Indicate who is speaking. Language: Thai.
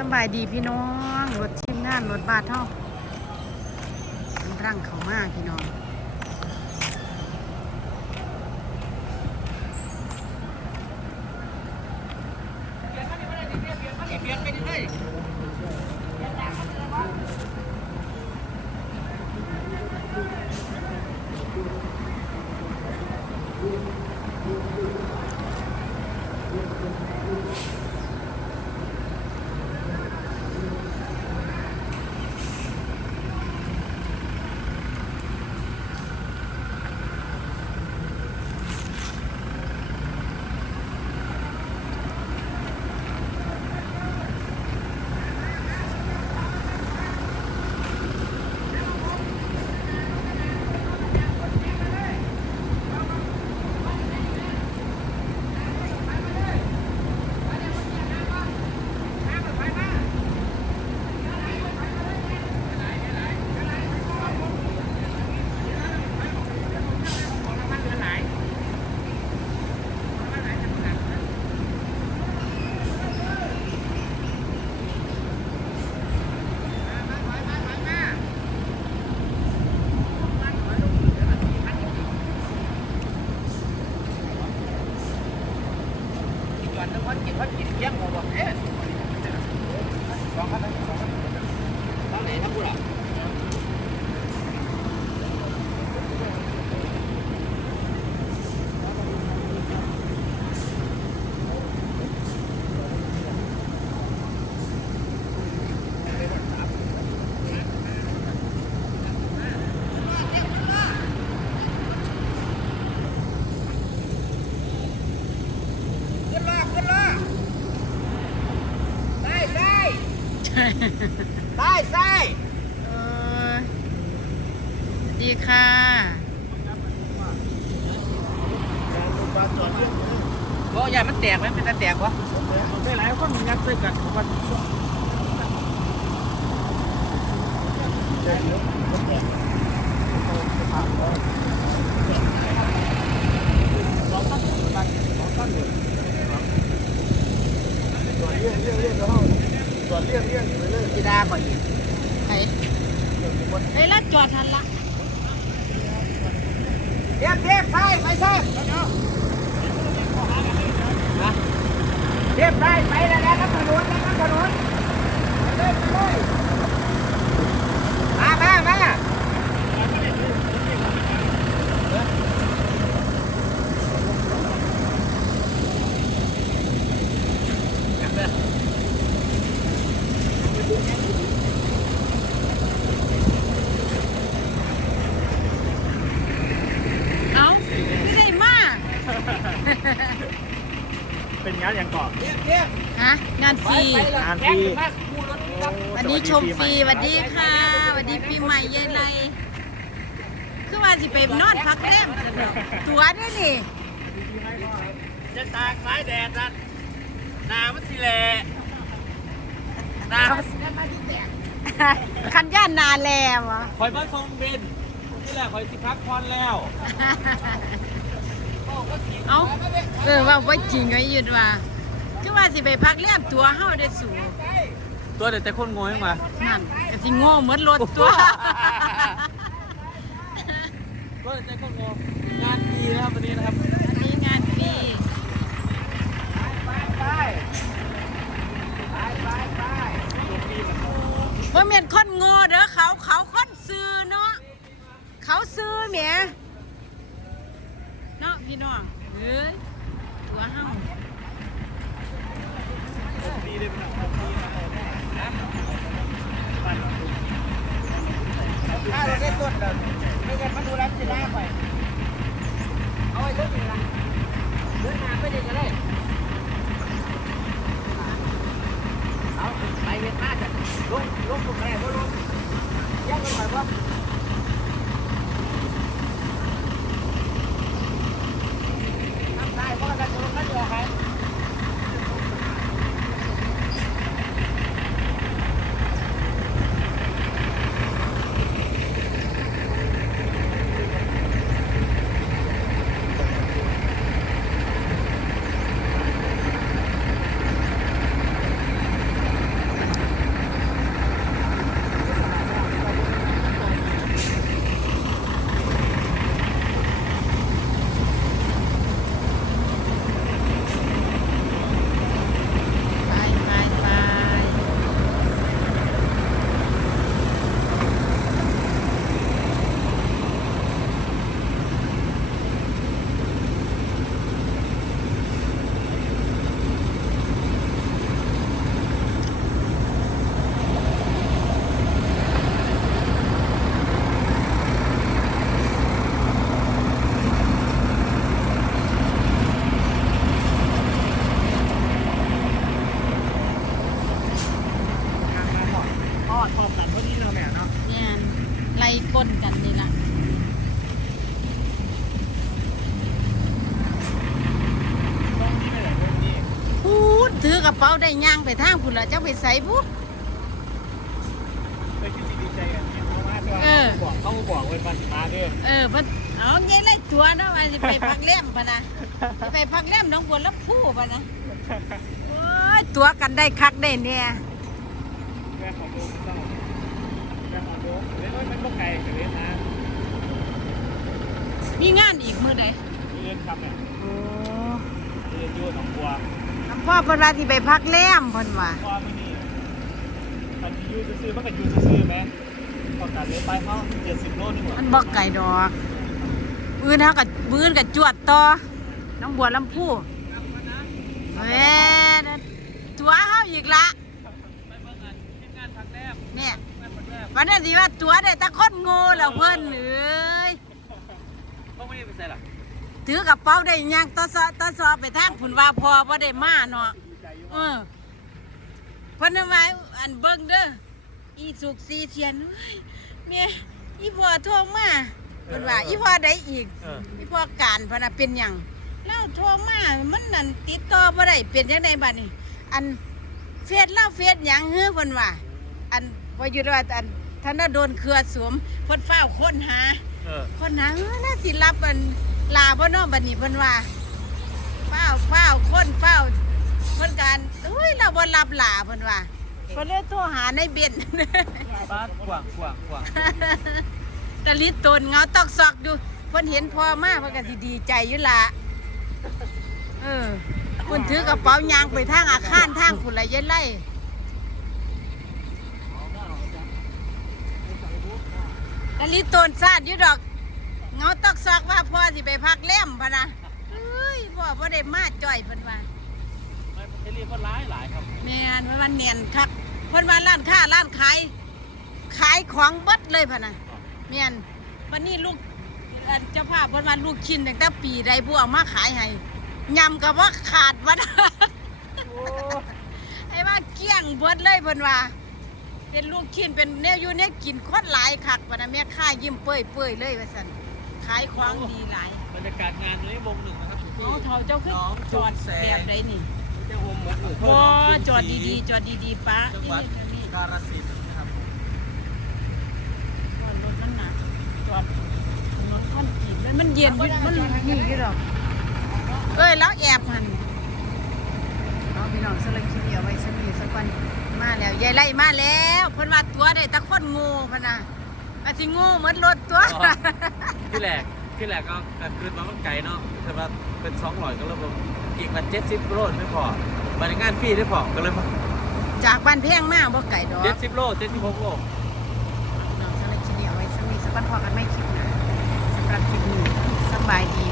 Speaker 1: สบายดีพี่น้องรถทีมงานรถบาทเท่าร่างเขามากพี่น้อง
Speaker 2: วันนต้องวันกินวันกินเที่ยงหมดเอ๊ะสองพันสองพันตอนไหนครับกูล่ะ ขึ้นล่าขึ้นล่าได้ได้ ได้ได้
Speaker 1: เออดีค่ะ
Speaker 2: โอ้ยามันแตกไหมเป็นตาแตกวะ
Speaker 3: ได้หลายคนงัดด้วยกันวัน
Speaker 2: จีดา ก่อนอีก
Speaker 1: ไปไปแล้วจอดทันละ
Speaker 2: เทียบเทียบใช่ไม่ใช่เทียบได้ไปแล้วแล้วถนนแล้วถนนไปเลยไปเลยมามามา
Speaker 1: เอาไม่ได้มาก
Speaker 3: เป็นงานอย่างก่อน
Speaker 2: เทียบเทียบ
Speaker 1: ฮะงานฟรี
Speaker 3: งานฟรี
Speaker 1: วันนี้ชมฟรีสวัสดีค่ะสวัสดีปีใหม่ยายไรคือว่าสิไปนอนพักแรมกันเถอะตัวนี่นี่
Speaker 3: จะตากสายแดดนั่นนามันสิแหละนา
Speaker 1: คันย่านนาแลวะ
Speaker 3: คอยมาส่งเบนนี่แหละคอยสิพักพรแล้ว
Speaker 1: เอาเออว่าว่าจริงไว้หยุดว่าคือว่าสิไปพักแรมตัวเฮาได้สู
Speaker 3: ตัวเด็ดแต่คนงงมา
Speaker 1: นั่นก็สิโง่เหมือนรถตัว
Speaker 3: ตัวเด็ดแต่คนงงงานดีนะครับวันนี้นะครับ
Speaker 1: อันนี้งานฟรี
Speaker 2: ไปไปไปไป
Speaker 1: ว่าเมียนคนโง่เด้อเขาเขาคนซื้อเนาะเขาซื้อแหมเน้องเอ้ยตัวเฮา
Speaker 3: ดีเลยมัน
Speaker 2: ถ้าเราได้ตรวจเลยไม่งั้นมันดูแลจีดาไปเอาไว้เดินหน้าเดินหน้าไปเดี๋ยวจะได้เอาไปเวียนหน้าจะลงลงตรงไหนก็ลงยังกันไปวะทำได้เพราะกันจะลงกันจะออกไป
Speaker 1: ระเป๋าได้ย่างไปทางพุ่นละเจ้าไปใส่บุ
Speaker 3: ไปคิดดีใจกันเนี่ยเพราะว่าตัว
Speaker 1: เออ
Speaker 3: บอกเขาบอกไว้ปันมาเด้อ
Speaker 1: เออเพิ่นเอาไงไล่ตัวเนาะว่าสิไปพักเล่มปะนะสิไปพักเล่มหน้องบัวลำพูปะนะโอ้ยตัวกันได้คักได้เนี่ย
Speaker 3: แม่ของดูเจ้าแม่ของดูเล่นมันก็ไกลแต่เล่นนะ
Speaker 1: มีงานอีกมื้อใด
Speaker 3: เล่นครับเนี่ย
Speaker 1: โอ้
Speaker 3: เล่นยูหนองบัว
Speaker 1: คำพ่อเพิ่นว่าสิไปพักเล่มเพิ่นว่า
Speaker 3: พ่อไม่นี่อันที่ยูซื้อๆมันก็ยูซื้อๆไหมตอนการเล่นไปเขาเจ็ดสิบโลนี่หมด
Speaker 1: มันบ่ไกลดอกปืนเฮาก็ปืนก็จวดต่อหน้องบัวลำพูแหม่ตัวเฮาอีกละ
Speaker 3: ไปเบิ่งอันที่งานพักแรก
Speaker 1: เนี่ย
Speaker 3: งานพักแรก
Speaker 1: วันนั้นสิว่าตัวได้แตะคนโง่แล้วเพิ่นเอ้ย
Speaker 3: ต้องไม่ได้ไปใส่หรอ
Speaker 1: ถือกระเป๋าได้หยังต่อซอต่อซอไปทางพุ่นว่าพอบ่ได้มาเนาะเออเพิ่นเอาไว้อันเบิ่งเด้ออีสุกสีเทียนเฮ้ยแม่อีพ่อโทรมาเพิ่นว่าอีพ่อได้อีก
Speaker 3: เออ
Speaker 1: อีพ่อการพะนะเป็นหยังเล่าโทรมามันนั่นติดต่อบ่ได้เป็นจังไดบัดนี้ อันเฟซเล่าเฟซหยังเฮ้อเพิ่นว่า อันว่าอยู่ว่าอันธนดลเครือสวมเพิ่นฟ้าวค้นหา
Speaker 3: เออ
Speaker 1: คนหาเออน่าสิรับมัน ลาบ่น้อบัดนี้เพิ่นว่าเฝ้าวฝ้าคนเฝ้าเพิ่นการเฮ้ยเราบ่รับลาเพิ่นว่าเพิ่นเลยโทรหาในเบน
Speaker 3: บ้านกว้างกว้างกว้าง
Speaker 1: ตะลิดตนเงาตอกซอกอยู่เพิ่นเห็นพ่อมาเพิ่นก็สิดีใจอยู่ล่ะเออเพิ่นถือกระเป๋ายางไปทางอาคารทางพุ่นละยายไล่ตะลิดตนซาดอยู่ดอก เงาตอกซอกว่าพ่อสิไปพักเล่มพะนะเอ้ยพ่อพ่ได้มาจ่อยเพิ่นว่า
Speaker 3: ไม่เทลีก็ร้ายหลายครับ
Speaker 1: แม่นว่ามันเนียนคักเพิ่นว่าร้านค้าร้านขายขายของเบิดเลยพะนะแม่นวันนี้ลูกเอ่อเจ้าภาพเพิ่นว่าลูกชิ้นตั้งแต่ปีใดพวกมาขายให้ยำกับว่าขาดวันไอ้ว่าเกลี้ยงเบิดเลยเพิ่นว่าเป็นลูกชิ้นเป็นแนวอยู่เนี่ยกินคนหลายคักพะนะแม่ค้ายิ้มเปื่อยเปื่อยๆเลยว่าซั่น ขายของดีหลาย
Speaker 3: บรรยากาศงานนี้วงหนึ่งนะครับพี่
Speaker 1: เอาเท่าเจ้าขึ้น
Speaker 3: น้อง
Speaker 1: จอด
Speaker 3: จุ๊บแสง
Speaker 1: แบบใดนี่
Speaker 3: เจ้าโฮมเหมือนหมู่
Speaker 1: พ
Speaker 3: เพิ่
Speaker 1: อ
Speaker 3: ม
Speaker 1: จอดดีๆจอดดีๆป้า
Speaker 3: จัง
Speaker 1: ที่
Speaker 3: หวัด
Speaker 1: นี่ก็มี
Speaker 3: กาฬสินธุ์นะครับ
Speaker 1: จอดรถมันหนักจอดถนนคอนกรีตแล้วมันเย็นอยู่มันนี่กี่ดอกเอ้ยแล้วแอบหันเอาพี่น้องสลักคิดเดียวไว้สักนิดสักวันมาแล้วยายไล่มาแล้วเพิ่นว่าตัวได้แตะคนงูพะนะ อาจสิงูเหมือนรถตัว
Speaker 3: ที่แรกที่แรกก็การคืนมามันไกลเนาะแต่ว่าเป็นสองร้อยก็เริ่มกี่กันเจ็ดสิบโลไม่พอบริงานฟรีได้พอก็เลยมา
Speaker 1: จากบ้านแพงมากบ่ไก่ดอก
Speaker 3: เจ็ดสิบโลเจ็ดสิบหกโล
Speaker 1: น้องสลักคิดเดียวไว้สักนิดสักวันพอกันไม่คลิปหนะสำหรับคลิปนี้สำบายดี